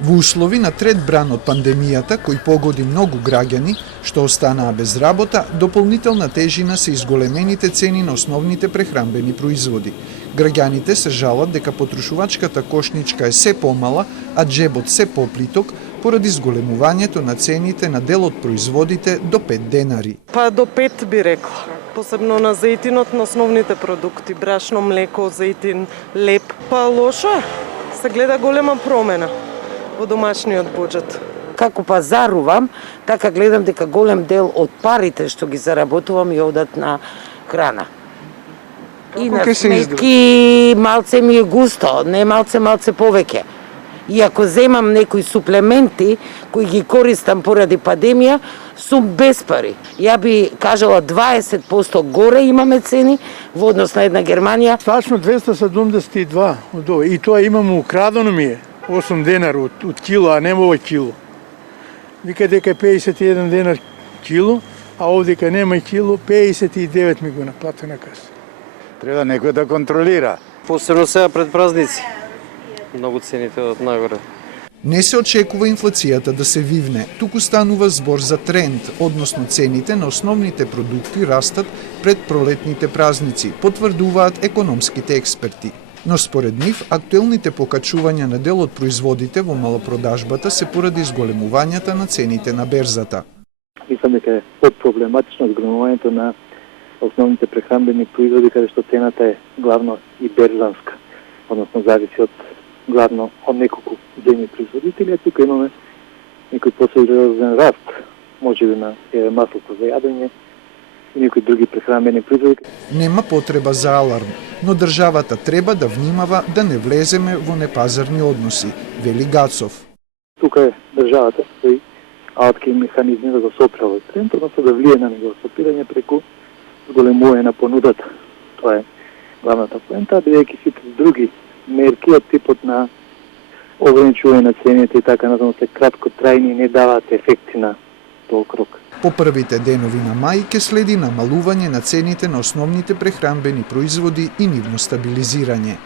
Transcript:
Во услови на трет бран од пандемијата, кој погоди многу граѓани, што останаа без работа, дополнителна тежина се изголемените цени на основните прехранбени производи. Граѓаните се жалат дека потрошувачката кошничка е се помала, а джебот се поплиток, поради зголемувањето на цените на дел од производите до 5 денари. Па до 5 би рекла. Посебно на зајтинот, на основните продукти, брашно, млеко, зајтин, леп. Па лошо е. Се гледа голема промена во домашниот буџет. Како пазарувам, така гледам дека голем дел од парите што ги заработувам и одат на храна. И на сметки малце ми е густо, не малце повеќе. И ако земам некои суплементи кои ги користам поради пандемија, сум без пари. Ја би кажала 20% горе имаме цени во однос на една Германија. Тачно 272 и тоа имам украдено ми е 8 денар од кило, а нема овој кило. Вика дека 51 денар кило, а овдека нема кило, 59 ми го наплати на каса. Треба некој да контролира. Посебно сега пред празници. Многу цените од нагоре. Не се очекува инфлацијата да се вивне, туку станува збор за тренд, односно цените на основните продукти растат пред пролетните празници, потврдуваат економските експерти. Но според нив, актуелните покачувања на дел од производите во малопродажбата се поради зголемувањата на цените на берзата. Мислам дека е подпроблематично зголемувањето на основните прехранбени производи, каде што цената е главно и берзанска, односно зависи од главно од неколку земји производители, а тука имаме некој посериозен раст, можеби на маслото за јадење и некои други прехранбени производи. Нема потреба за аларм, но државата треба да внимава да не влеземе во непазарни односи, вели Гацов. Тука е државата кој алатки механизми да го соправа тренд, односно да влие на негово сопирање преку зголемување на понудата. Тоа е главната поента, бидејќи сите други мерки од типот на ограничување на цените и така натаму се краткотрајни и не даваат ефекти на толк рок. По првите денови на мај ќе следи намалување на цените на основните прехранбени производи и нивно стабилизирање.